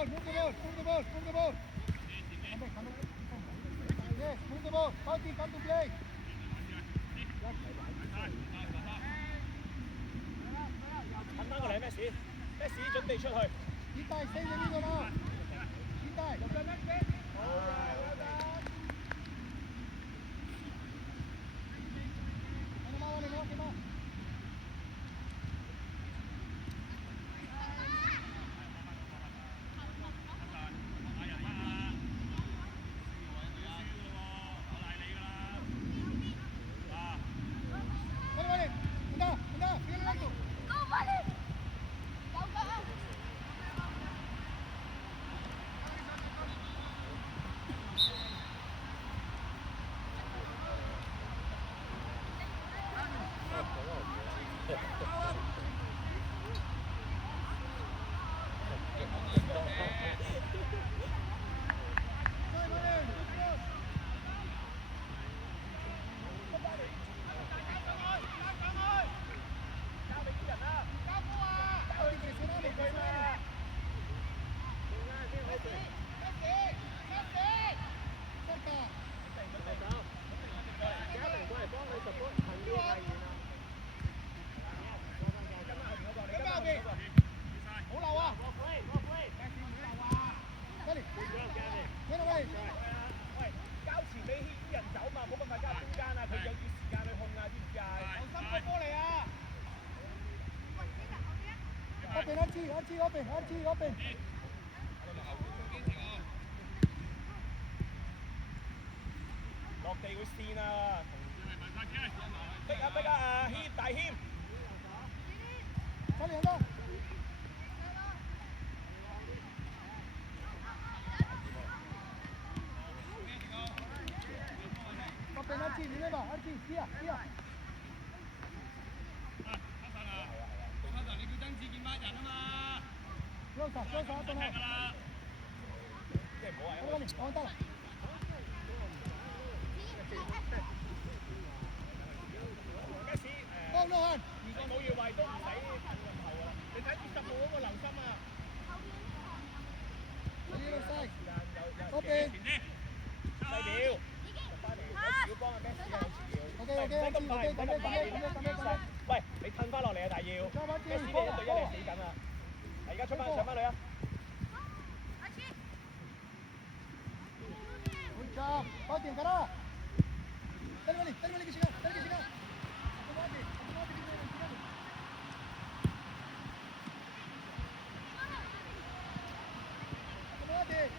ball, move the ball, move the ball, move the ball. Come back. Yes, move the ball. Party, come to play. 冚翻過嚟咩事？咩事？準備出去。期待4人呢個啦，期待。Open. 落地會跣啊！逼啊！謙大謙。快點啦！Open Archie，你呢吧 ，Archie，here。你叫曾志健班人啊嘛。雙手，真係。即係唔好係。我得啦。幫到佢。如果冇越位都唔使近個頭啊！你睇20號嗰個留心啊！呢個西。嗰邊。細表。要幫阿 Messi 啊！OK，喂，你褪翻落嚟啊，大耀 ！Messi 你1對1你死緊啊！而家上翻去啊！快點㗎啦！Dale, que siga.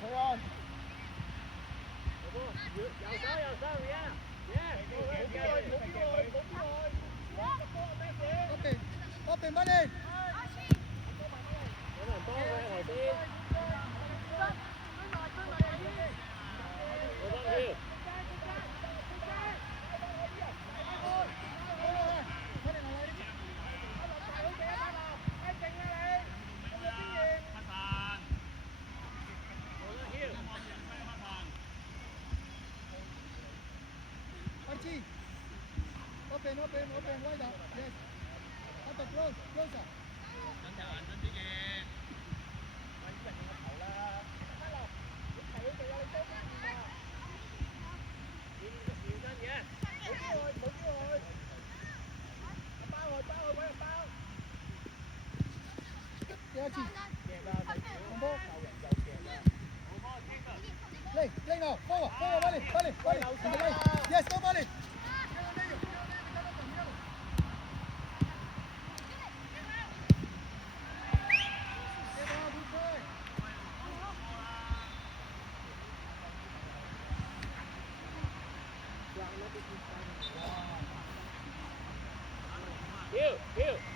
Hold on. 右手 Open, Manny. 有冇人幫佢頭先？Open, wide up. Yes. Up closer. 第一次。Play now. Forward, Bali. Yes, go Bali.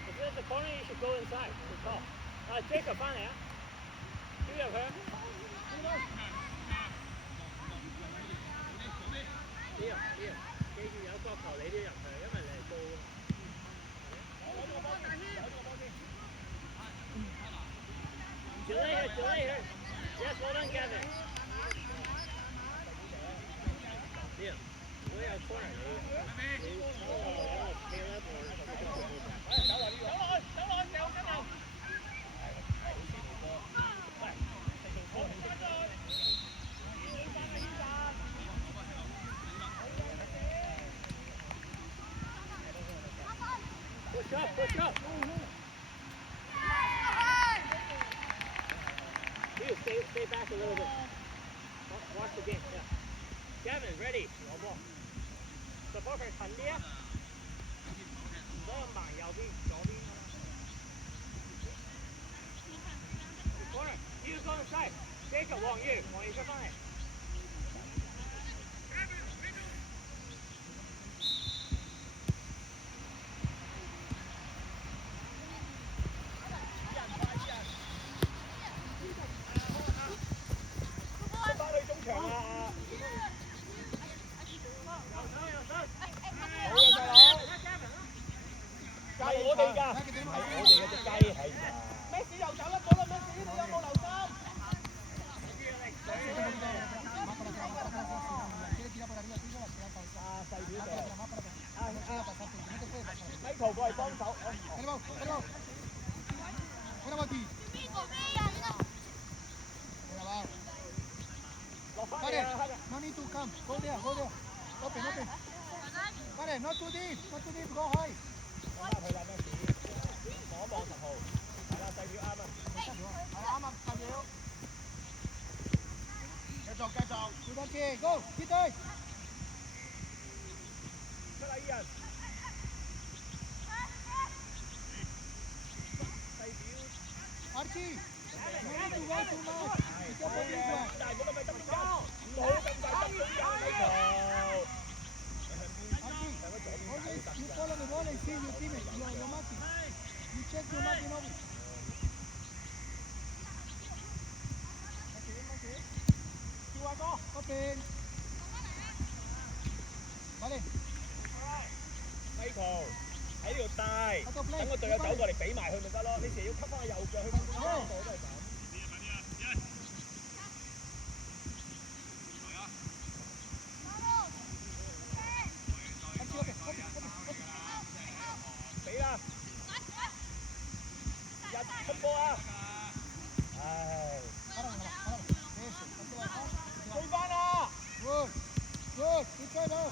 If there's a corner, you should go inside. Good call. Jacob 翻嚟啊！丟入佢啊！記住有角球你都入去，因為你係高啊。Delay. Yes, well done, Kevin. Yeah. We have corner. game. Yeah. Gavin, ready. 攞波。support 佢近啲啊！唔好咁盲右邊，左邊啊嘛。corner，要個勢，Jacob 黃宇出翻嚟。No need to come. Go there. Open. Pare, not too deep. Go high. 望下佢啦咩事？望一望10號，係啦，細表啱啊。啱啊，細表。繼續。Good okay. Go. Keep it. 出嚟人。細表。Archie. No need to go too much. Be careful this one. 大嗰度咪得邊交？唔好咁快得邊交呢球。Always you follow the ball and see your teammate, your marking. You check your marking always. Open. Vale. Michael 喺呢度帶，等個隊友走過嚟俾埋佢咪得咯。你成日要吸翻個右腳去翻個都係咁。俾啦！出波啊！唉，追翻啦 Good. Good try now.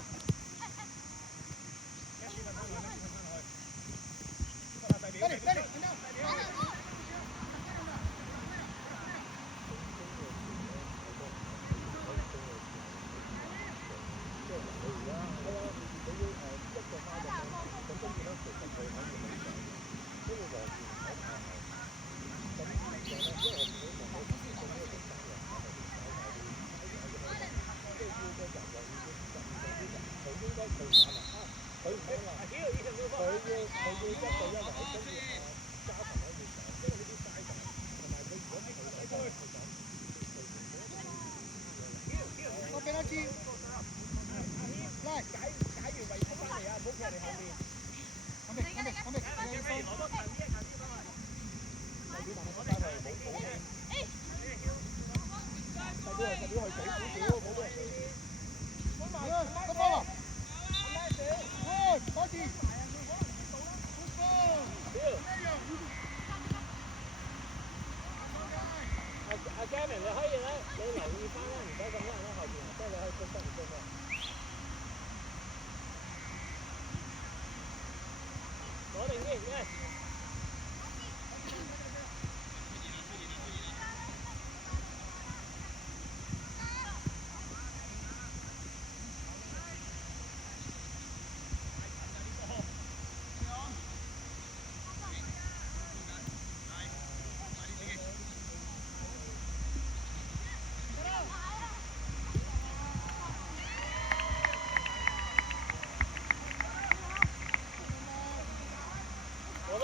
攞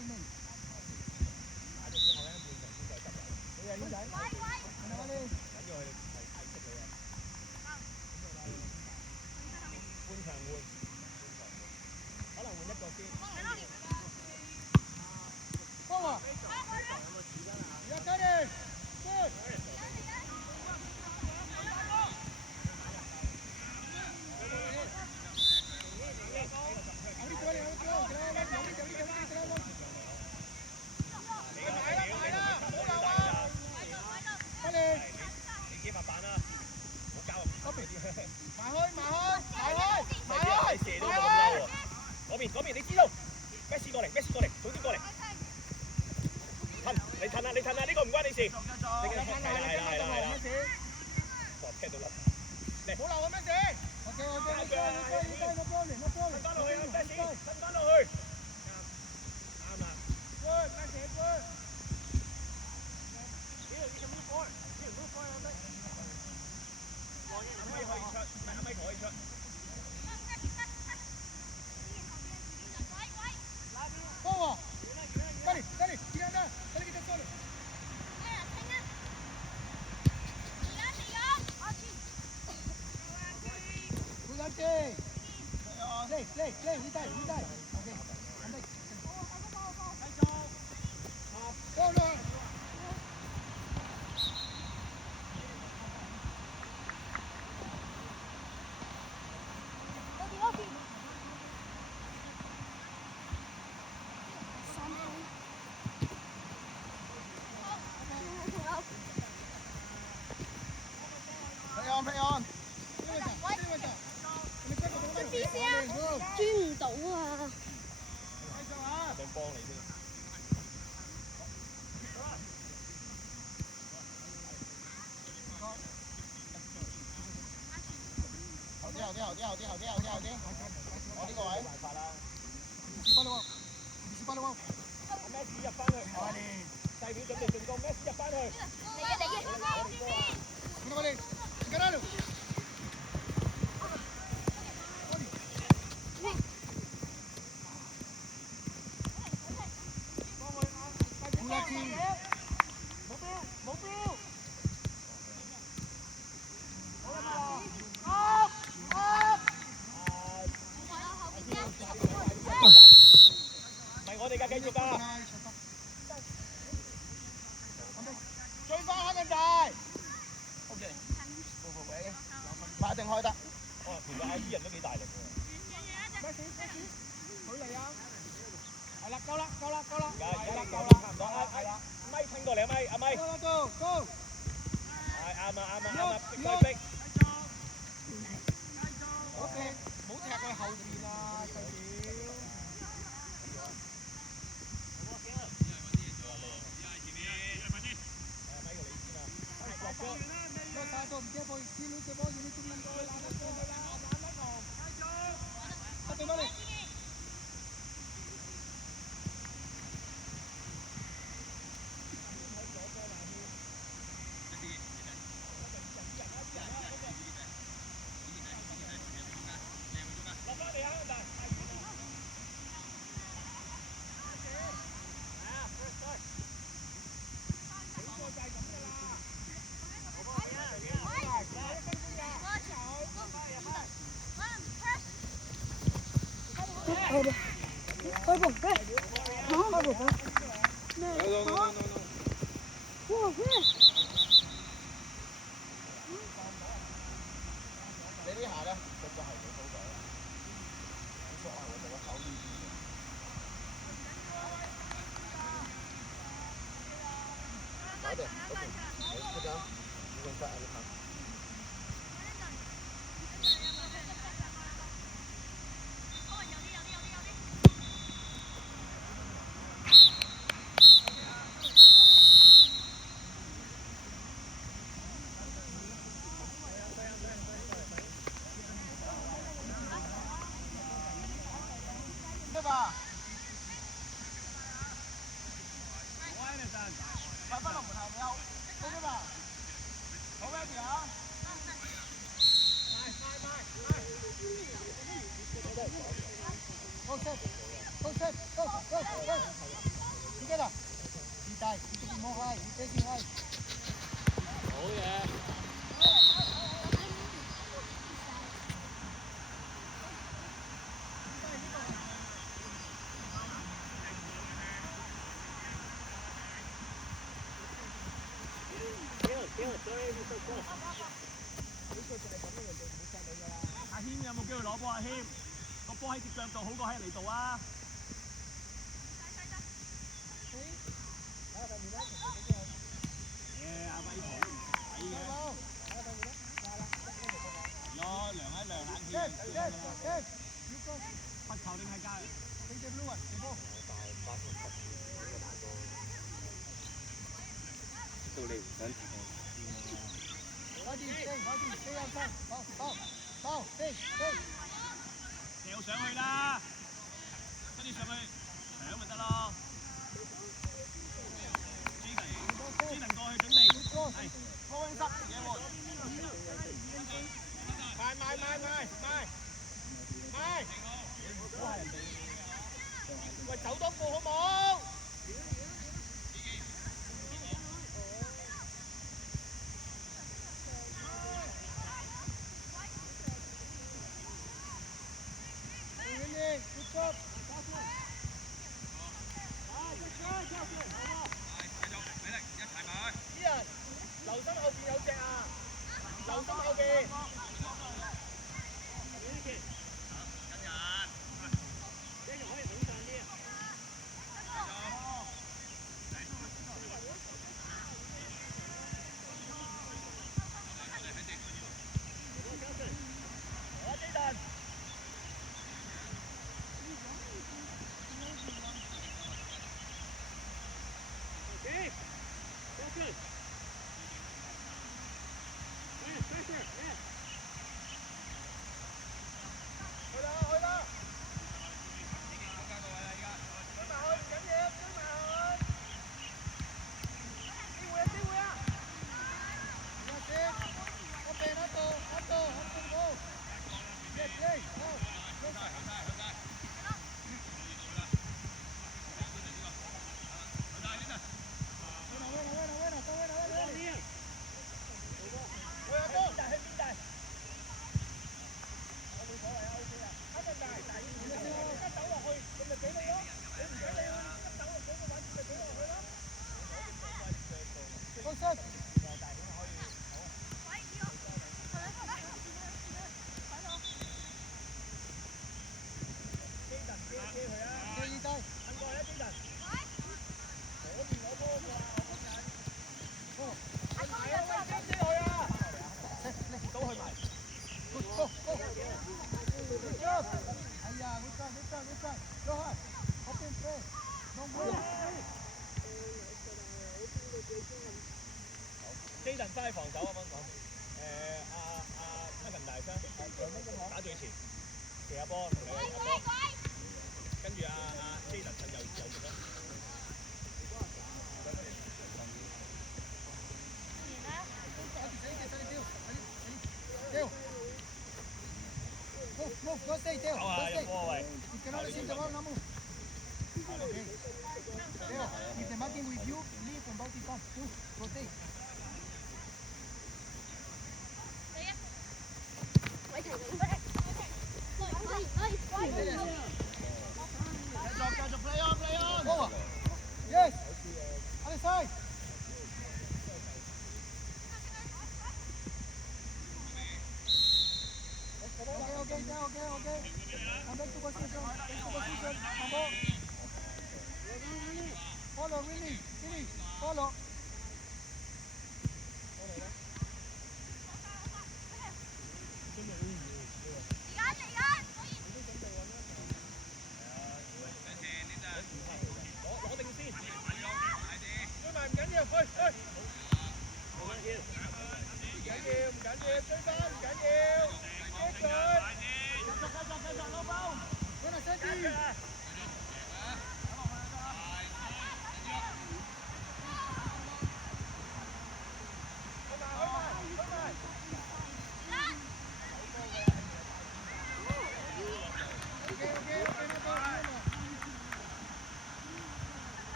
calmi. Andiamo lì. Forward. Yeah, got it. Good.嗰邊你知道咩事過嚟？咩事過嚟？早啲過嚟！你褪啦！呢個唔關你事。係啦。哇！踢到甩。嚟！冇留啊咩事 ？OK， 褪翻落去，褪翻落去。啱啦。Good， 咩事 ？Good。阿咪可以出，阿咪可以出。Forward. Dale, tira andar. Dale que te solo. Cuídate. Play, Vital. Okay. Ande. Go, no. Play on. 轉唔到啊！想幫你先。後啲。我呢個位。辦法啦。Disipalo. Messi 入翻去。細表準備進攻 ，Messi 入翻去。Vale. Encaralo. Mà定開得。哦，其實阿姨人都幾大力喎。咩事？佢嚟啊！係啦，夠啦。而家差唔多。咪親過嚟，阿咪。Go。係啱啊，逼。OK，唔好踢佢後邊啊，細表。唔驚波，知你隻波要你中撚過去，攬得過去啦，攬得同。得對翻嚟。開步嘅，開步嘅。No. 你呢下咧，個係幾好咗啦。咁所以我做咗手呢啲。搞掂 ，OK， 你出緊，你咁快你拍。對吧？快翻落門後，你好，對吧？好嘅，條。攞波啊謙，個波喺接腳度好過喺嚟度啊！阿威圖都唔使嘅，攞涼一涼冷氣，不球定係界？到你唔想掉上去啦，跟住上去搶咪得咯。只能過去準備，係波音塞嘢喎，賣，喂走多步好冇？啲人留心後邊有隻啊！留心後邊。基頓翻去防守啊，幫講。Kevin 大傷，打最前，騎下波，跟住基頓就右邊咯。Move, go stay, Teo. Go stay. You cannot receive the ball, no move. Okay. Teo, if they're marking with you, leave and Bauti come. Move, rotate. Play on. Over. Yes. Other side. Okay. Come back to position. Come on. Follow, Willie. Follow.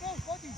Go, body.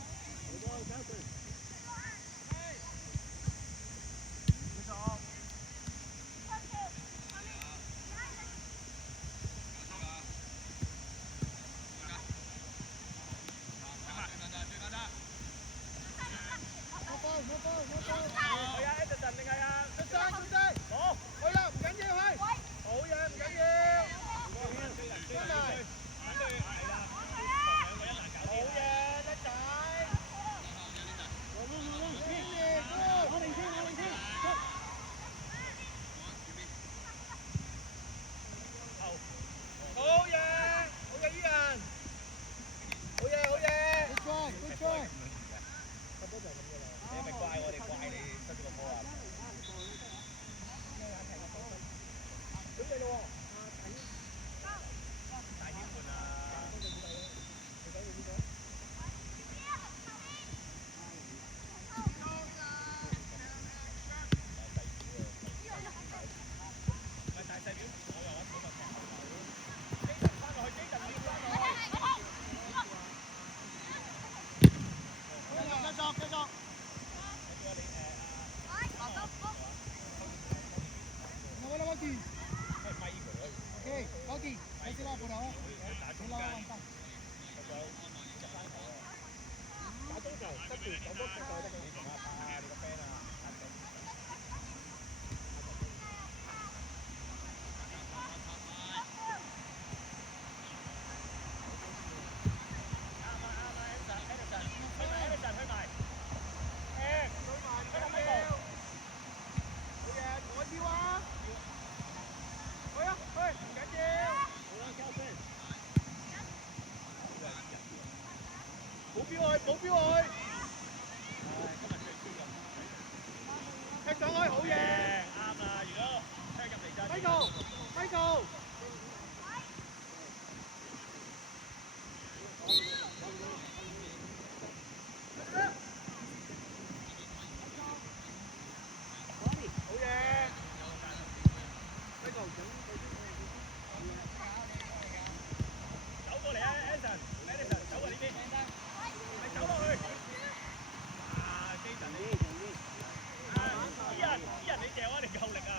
標佢，冇標佢。踢上去，好嘢！啱啊！如果踢入嚟就喺度，喺度。好嘢！走過嚟啊 ，Edison，走過呢邊，你走落去。啊，基神你，啲人你掉啊，你夠力啊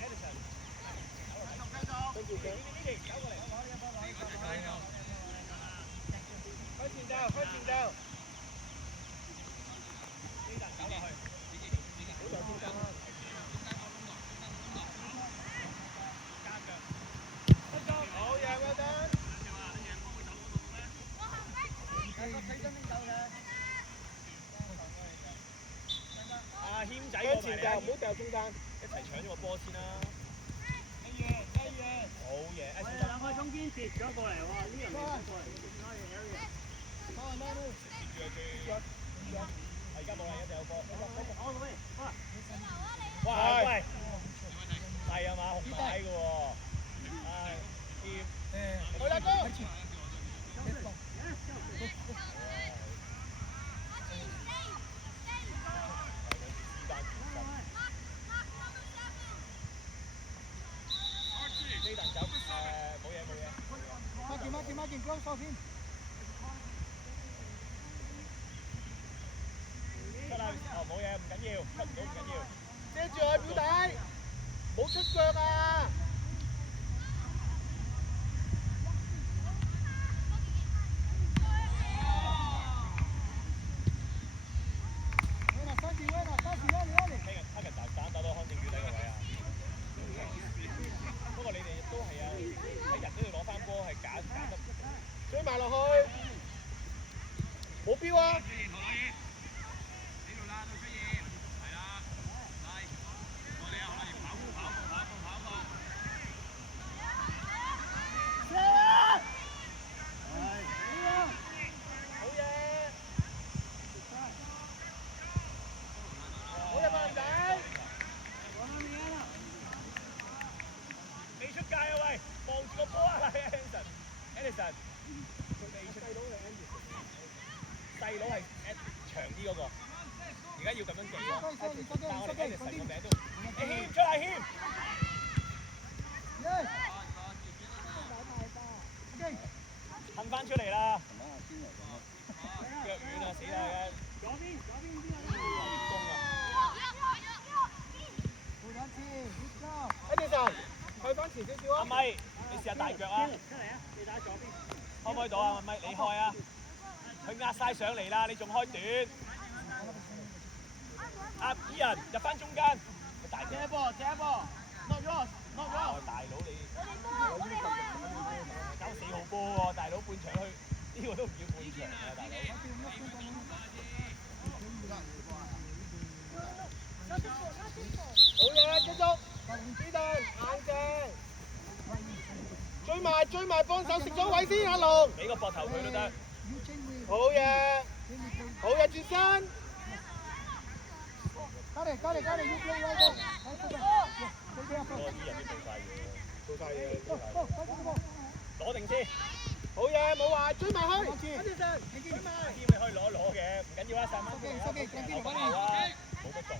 ，Edison，跟住呢走過嚟，開前奏，開前奏。基神走落去。好在中間啦。好嘢 ，well done。阿謙仔向前掉，唔好掉中間。一齊搶咗個波先啦。好嘢！我哋兩個中堅跌咗過嚟喎，呢樣嘢過嚟，而家冇啦，一定有波。好，喂，哇！喂，係啊嘛，紅牌嘅喎。唉，謙。好啦，哥。基頓走，冇嘢。Marking, close off him. 出啦，哦冇嘢，唔緊要，出唔到唔緊要。遮住佢表弟，唔好出腳啊！黑人打到康正宇呢個位啊！不過你哋都係啊，喺人都要攞翻波，係揀得追埋落去，冇標啊！細佬係長啲嗰個，而家要咁樣記喎。但係我哋 Edison 個名都，你謙出嚟謙。褪翻出嚟啦！腳軟啊，死啦嘅。左邊邊個？攻啊！ Edison，去翻前少少啊！阿咪，你試下大腳啊！出嚟啊！你打左邊。開唔開到啊？阿咪，你開啊！佢壓晒上嚟啦，你仲開短？阿伊人入翻中間，大隻波，大佬你搞4號波喎，大佬半場去，呢個都唔叫半場啊，大佬。好嘢，繼續，子彈硬淨，追埋，幫手食咗位先，阿龍。俾個膊頭佢都得。好嘢，轉身。Got it, you play right there. 啲人都做晒嘢。攞定先。好嘢，冇壞，追埋去。Edison，追埋。啲你可以攞嘅，唔緊要啊，細蚊。冇得做。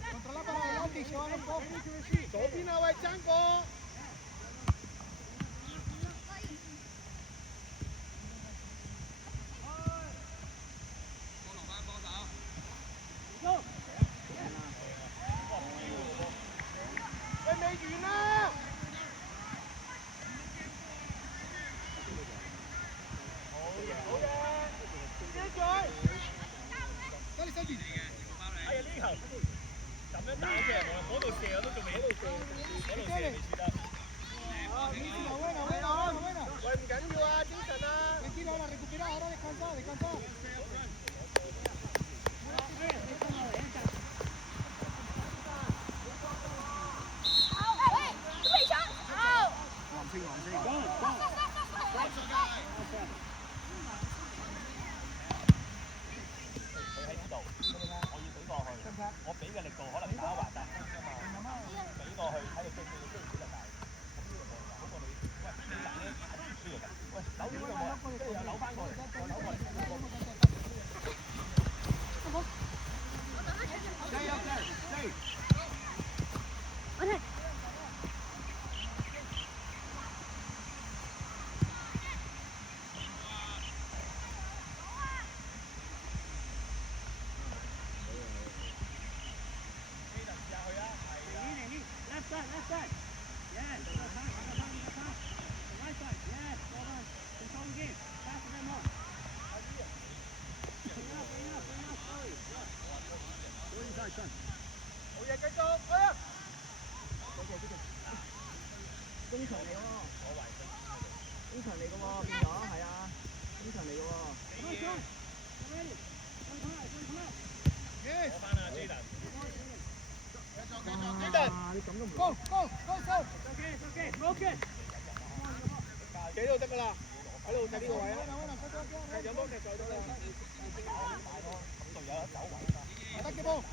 左邊啊，喂，爭過。喂，未完啦！好嘢，接住佢。哎呀，呢球咁樣打嘅，我嗰度射我都仲未喺度射，嗰度射未射得。喂，唔緊要啊，精神啊！企呢度得㗎啦，喺度睇呢個位啊，Buena,有波踢就得㗎啦。Ataque, vos.